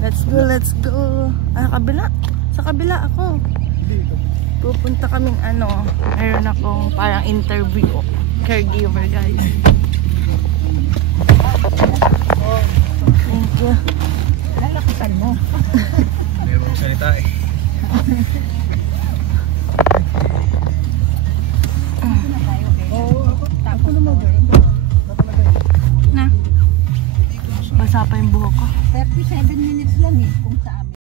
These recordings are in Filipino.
Let's go, let's go. Kabila. Sa kabila ako. Pupunta kaming meron akong parang interview. Caregiver, guys. Thank you. Lalakitan mo. Meron mong salita eh. Na? Basa pa yung buhok ko. 37 minutes lang eh, kung sa amin.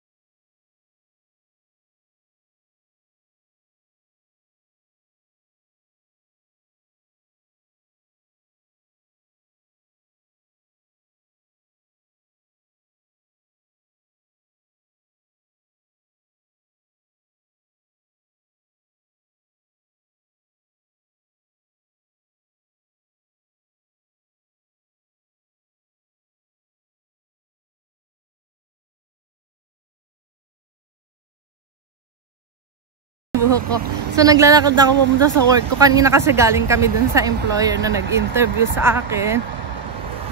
Buhok ko. So naglalakad ako pumunta sa work ko. Kanina kasi galing kami dun sa employer na nag-interview sa akin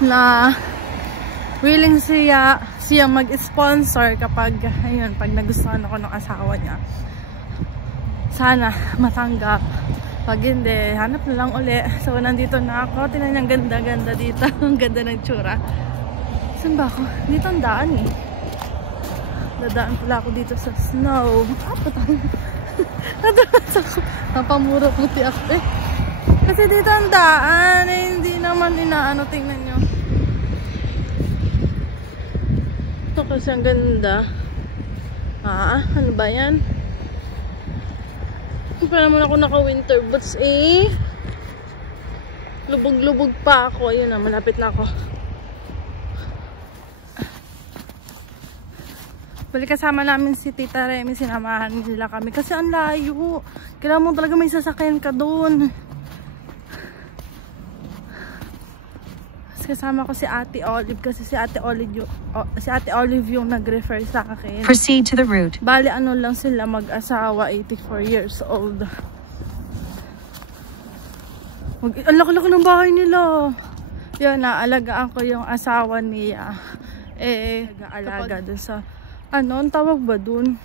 na willing siya mag-sponsor kapag ayun, pag nagustuhan ako ng asawa niya. Sana matanggap. Pag hindi, hanap na lang uli. So nandito na ako. Tingnan niya, ang ganda-ganda dito. Ang ganda ng tsura. Saan ba ako? Dito ang daan eh. Dadaan pala ako dito sa snow. Patay. Nadalas ako. Napamuro puti ako eh. Kasi dito ang daan eh. Hindi naman inaano. Tingnan nyo. Ito kasi ang ganda. Ano ba yan? Hindi pa naman ako naka-winter boots eh. Lubog-lubog pa ako. Ayun na, malapit na ako. Bali kasama namin si Tita Remy, sinamahan nila kami. Kasi ang layo. Kailangan mo talaga may sasakyan ka doon. Kasama ko si Ate Olive kasi si Ate Olive yung nag-refer sa akin. Proceed to the route. Bali ano lang sila mag-asawa, 84 years old. Ang laki-laki ng bahay nila. Yun, naalagaan ko yung asawa niya. Nag-aalaga dun sa ang tawag ba dun?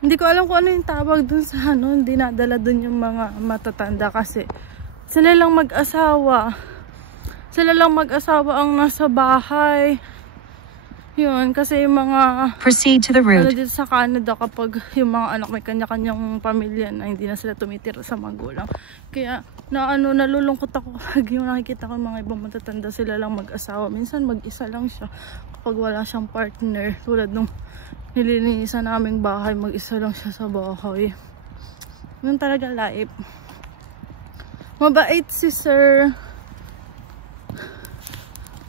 Hindi ko alam kung ano yung tawag dun sa dinadala dun yung mga matatanda kasi sila lang mag-asawa. Sila lang mag-asawa ang nasa bahay. Yun, kasi yung mga proceed to the route. Dito sa Canada kapag yung mga anak may kanya-kanyang pamilya na hindi na sila tumitira sa magulang. Kaya nalulungkot ako kapag yung nakikita ko mga ibang matatanda sila lang mag-asawa. Minsan mag-isa lang siya kapag wala siyang partner. Tulad nung nililinisan naming bahay, mag-isa lang siya sa bahay. Yun talaga life. Mabait si sir.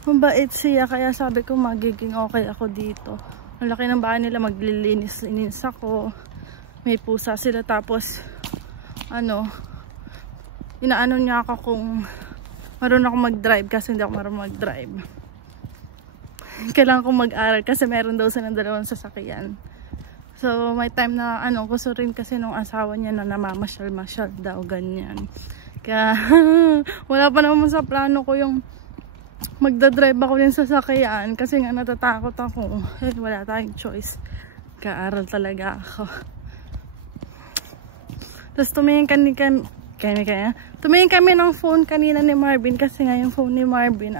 Mabait siya, kaya sabi ko magiging okay ako dito. Ang laki ng bahay nila, maglilinis-linis ako. May pusa sila, tapos inaano niya ako kung marunong ako mag-drive kasi hindi ako marunong mag-drive. Kailangan kong mag-aral kasi meron daw silang dalawang sasakyan. So may time na gusto rin kasi nung asawa niya na namamasyal-masyal daw, ganyan. Kaya wala pa naman sa plano ko yung magdadrive ako din sa sasakyan kasi nga natatakot ako. Wala tayong choice. Kaaral talaga ako. Tapos tumingin kami ng phone kanina ni Marvin kasi nga yung phone ni Marvin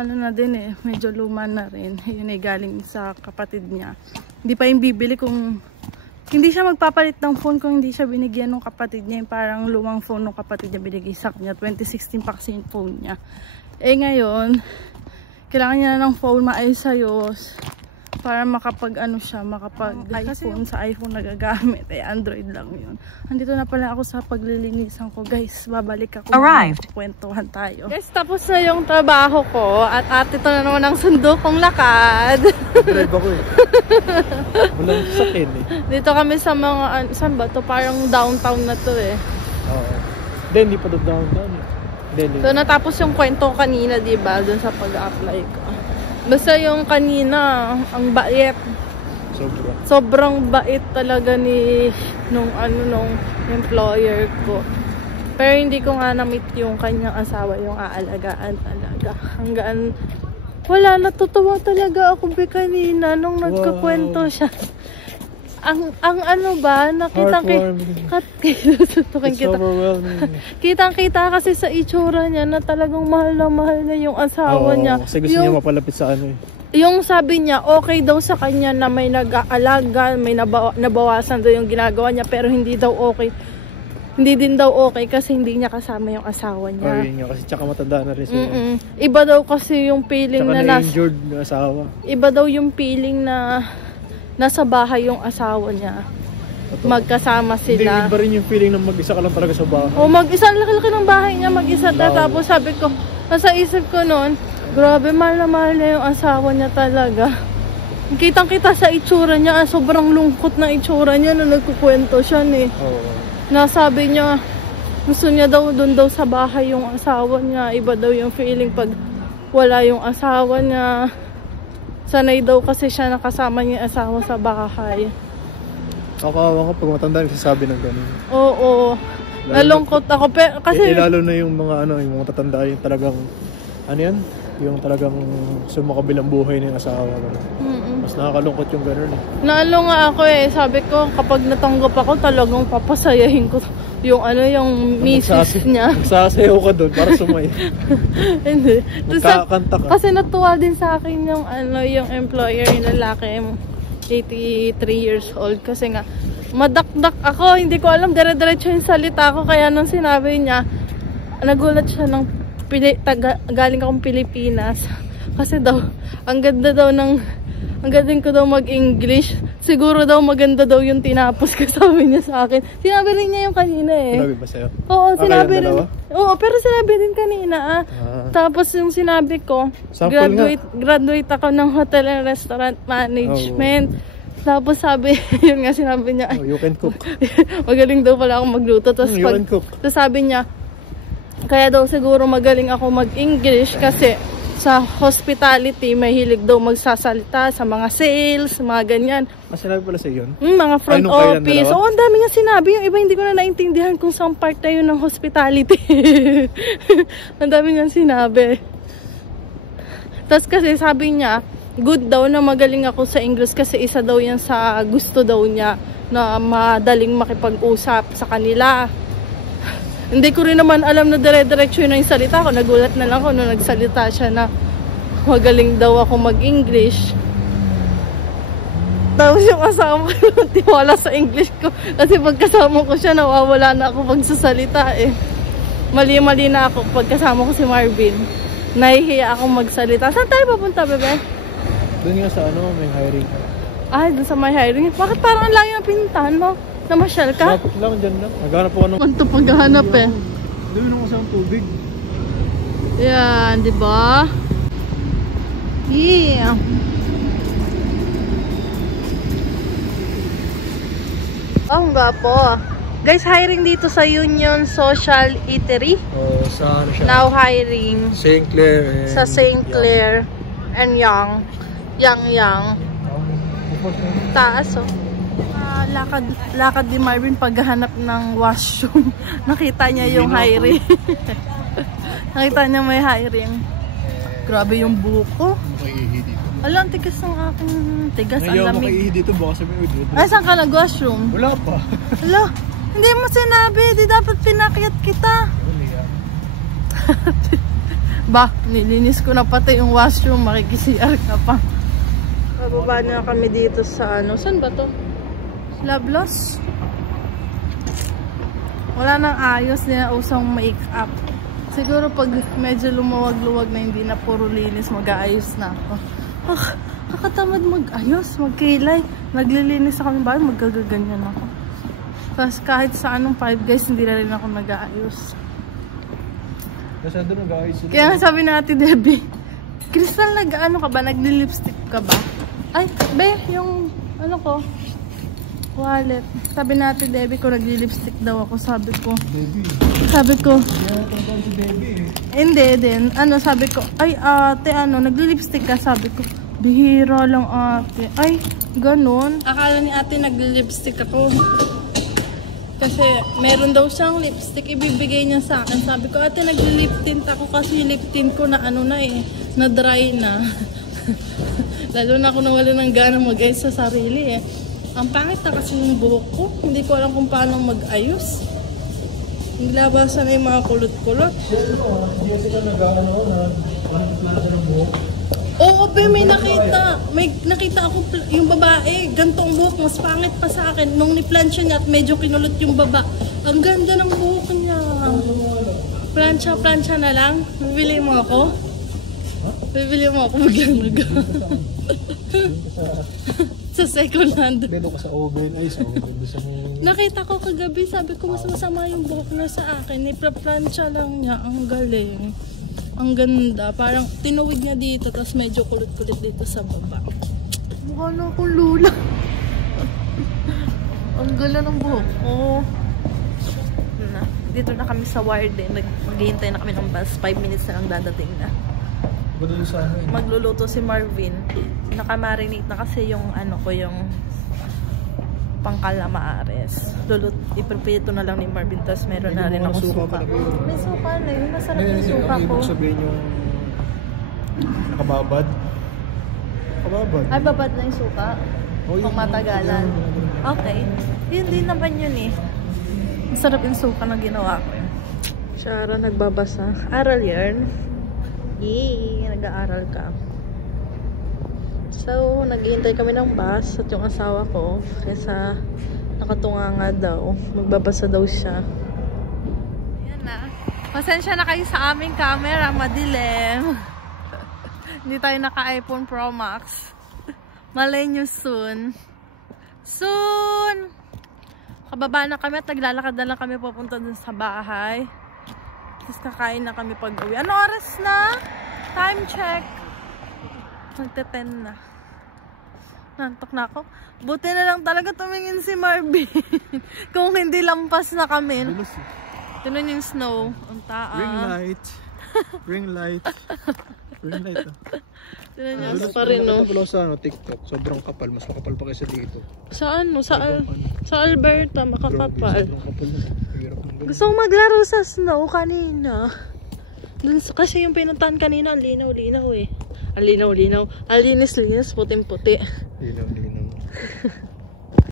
na din eh, medyo luma na rin. Yun ay galing sa kapatid niya. Hindi pa yung bibili kung hindi siya magpapalit ng phone kung hindi siya binigyan ng kapatid niya. Yung parang lumang phone ng kapatid niya binigay sa kanya. 2016 pa kasi yung phone niya. Ngayon, kailangan niya ng phone maayos-ayos para makapag iPhone sa iPhone nagagamit. Android lang yun. Andito na pala ako sa paglilinisan ko. Guys, babalik ako. Arrived. Kwentuhan tayo. Guys, tapos na yung trabaho ko. At ito na naman ang sundo kong lakad. Drive ako eh. Walang sakin eh. Dito kami sa mga, saan ba to? Parang downtown na to eh. Oo. Hindi pa downtown eh. So natapos yung kwento kanina, diba? Doon sa pag-apply ko. Basta yung kanina, ang bait. Sobrang bait talaga nung employer ko. Pero hindi ko nga na-meet yung kanyang asawa, yung aalagaan talaga. Hanggang Wala, natutuwa talaga ako kanina nung nagkakwento siya. Ang ano ba, Heartwarming. It's overwhelming. Kitang-kita kasi sa itsura niya na talagang mahal na yung asawa niya. Kasi gusto niya mapalapit sa ano eh. Yung sabi niya, okay daw sa kanya na may nag-aalaga, may nabawasan daw yung ginagawa niya, pero hindi daw okay. Hindi din daw okay kasi hindi niya kasama yung asawa niya. Yun nga, kasi tsaka matanda na rin siya. Iba daw kasi yung feeling tsaka na injured na asawa. Iba daw yung feeling na nasa bahay yung asawa niya. Totoo. Magkasama sila. Hindi, iba rin yung feeling na mag-isa ka lang talaga sa bahay. O mag-isa, laki-laki ng bahay niya, mag-isa na. Tapos sabi ko, nasa isip ko noon, grabe, mahal na yung asawa niya talaga. Kitang-kita sa itsura niya, sobrang lungkot na itsura niya na nagkukwento siya eh. Nasabi niya, gusto niya daw doon daw sa bahay yung asawa niya. Iba daw yung feeling pag wala yung asawa niya. Sanay daw kasi siya nakasama niya asawa sa bahay. Ako pag matanda nagsasabi ng ganun. Oo. Nalungkot ako kasi lalo na yung mga yung mga tatanda yung talagang yan? Yung talagang sumakabilang buhay ng asawa. Mas nakakalungkot yung ganun eh. Naalo nga ako sabi ko kapag natanggap ako talagang papasayahin ko yung yung misis niya. Magsasayaw ka doon para sumaya. Hindi. Magkakanta ka. Kasi natuwa din sa akin yung yung employer yung lalaki, 83 years old, kasi nga madakdak ako, hindi ko alam dire-diretso yung salita ko, kaya nung sinabi niya, nagulat siya ng galing akong Pilipinas kasi daw ang galing ko daw mag-English. Siguro daw maganda daw yung tinapos ko, sabi niya sa akin. Sinabi rin niya yung kanina Sinabi ba sa'yo? Oo, sinabi rin. Oo, pero sinabi din kanina Tapos yung sinabi ko, graduate ako ng Hotel and Restaurant Management. Tapos sabi, yun nga sinabi niya. You can cook. Magaling daw pala akong magluto. Tapos you can cook. Tapos sabi niya, kaya daw siguro magaling ako mag-English kasi sa hospitality, may hilig daw magsasalita sa mga sales, mga ganyan. Sinabi pala sa yun? Mga front office. Oo, ang dami niya sinabi. Yung iba hindi ko na naintindihan kung saan part na yun ng hospitality. Ang dami niya sinabi. Tapos kasi sabi niya, good daw na magaling ako sa English kasi isa daw yan sa gusto daw niya na madaling makipag-usap sa kanila. Hindi ko rin naman alam na dire-diretso yun ang salita ko. Nagulat na lang ako nung nagsalita siya na magaling daw ako mag-English. Tapos yung asawa ko tiwala sa English ko. Kasi pagkasama ko siya, nawawala na ako pagsasalita Mali-mali na ako pagkasama ko si Marvin. Nahihiya akong magsalita. Saan tayo papunta, bebe? Doon nga sa may hiring. Doon sa may hiring. Bakit parang ang layo ng pinuntahan mo? Namasyal ka? Dapat lang, dyan lang. Naghanap ako ng... Manto paghahanap Doon ako sa tubig. Yan, di ba? Yeah. Ang gapo. Guys, hiring dito sa Union Social Eatery. Sa ano siya? Now hiring. St. Clair. Sa St. Clair and Yang. Taas lakad ni Marvin paghahanap ng washroom. Nakita niya yung hiring. Nakita niya may hiring. Grabe yung buko. Alam, tigas ng aking tigas. Ang lamig. Ngayon makaihi dito, baka sabihin. Saan ka nag-washroom? Wala pa. Hala, hindi mo sinabi. Di dapat pinakyat kita. Ba, nilinis ko na pati yung washroom. Makikisiar ka pa. Bababa na kami dito sa saan ba to? Lablos. Wala nang ayos niya, usang make-up. Siguro pag medyo lumuwag-luwag na hindi na puro linis, mag-aayos na ako. Kakatamad mag-ayos, magkilay. Naglilinis ako ng bahay, magagaganyan ako. Tapos kahit sa anong Five Guys, hindi na rin ako nag-aayos. Kaya sabi na Ate Debbie, Crystal, nag-ano ka ba? Nagli-lipstick ka ba? Ay, be, yung ko, wallet. Sabi natin, Debbie, ko nagli-lipstick daw ako. Sabi ko, hindi din. Sabi ko, ay ate, nagli-lipstick ka? Sabi ko, bihira lang ate. Ay, ganun. Akala ni ate nagli-lipstick ako. Kasi meron daw siyang lipstick, ibibigay niya sa akin. Sabi ko, ate, nagli-lip tint ako kasi lip tint ko na na-dry na. Lalo na ako nawala ng gana mag-ayos sa sarili eh. Ang pangit na kasi yung buhok ko. Hindi ko alam kung paano mag-ayos. Naglabasan na yung mga kulot-kulot. Hindi kasi ka nag-ano na planta ng buhok. Oo, may nakita. May nakita ako yung babae. Gantong buhok. Mas pangit pa sa akin. Nung ni-plancha niya at medyo kinulot yung baba. Ang ganda ng buhok niya. Plancha na lang. Bibili mo ako? Bibili mo ako maglamag. Sa second hand. Belo ka sa oven. Ay, sa oven. Nakita ko kagabi. Sabi ko mas masama yung buhok na sa akin. Ipla-plancha lang niya. Ang galing. Ang ganda. Parang tinuwid na dito. Tapos medyo kulit-kulit dito sa baba. Mukha na akong lula. Ang gala ng buhok ko. Dito na kami sa Warden. Maghihintay na kami ng bus. 5 minutes na lang dadating na. Magluluto si Marvin. Nakamarinate na kasi yung ano ko, yung pangkalamaares. Iprepito na lang ni Marvin. Tapos meron na rin ako suka. May suka na yun. Masarap yung suka ko. Ibig sabihin yung nakababad. Nakababad. Ay, babad na yung suka? Pang matagalan. Okay. Yun din naman yun eh. Masarap yung suka na ginawa ko. Shara, nagbabasa. Aral yarn. Yay! Nag-aaral ka. So, naghihintay kami ng bus at yung asawa ko, kaysa nakatunga nga daw, magbabasa daw siya. Ayan na. Pasensya na kayo sa aming camera, madilim. Hindi tayo naka-iPhone Pro Max. Malay nyo soon. Soon! Kababa na kami at naglalakad na lang kami papunta dun sa bahay. Tapos kakain na kami pag-uwi. Ano oras na? Time check. Magte-10 na. Nantok na ako. Buti na lang talaga tumingin si Marvin. Kung hindi lampas na kami. Tinan yung snow. Ang taas. Ring light. Ring light. Ring light. Tinan nyo pa rin, no? Sa TikTok. Sobrang kapal. Mas makapal pa kaysa dito. Sa ano? Sa Alberta. Makakapal. Sobrang kapal na. Gusto kong maglaro sa snow kanina. Kasi yung pinuntahan kanina, ang linaw-linaw eh. Ang linaw-linaw. Ang linis-linis, puting-puti. Linaw-linaw.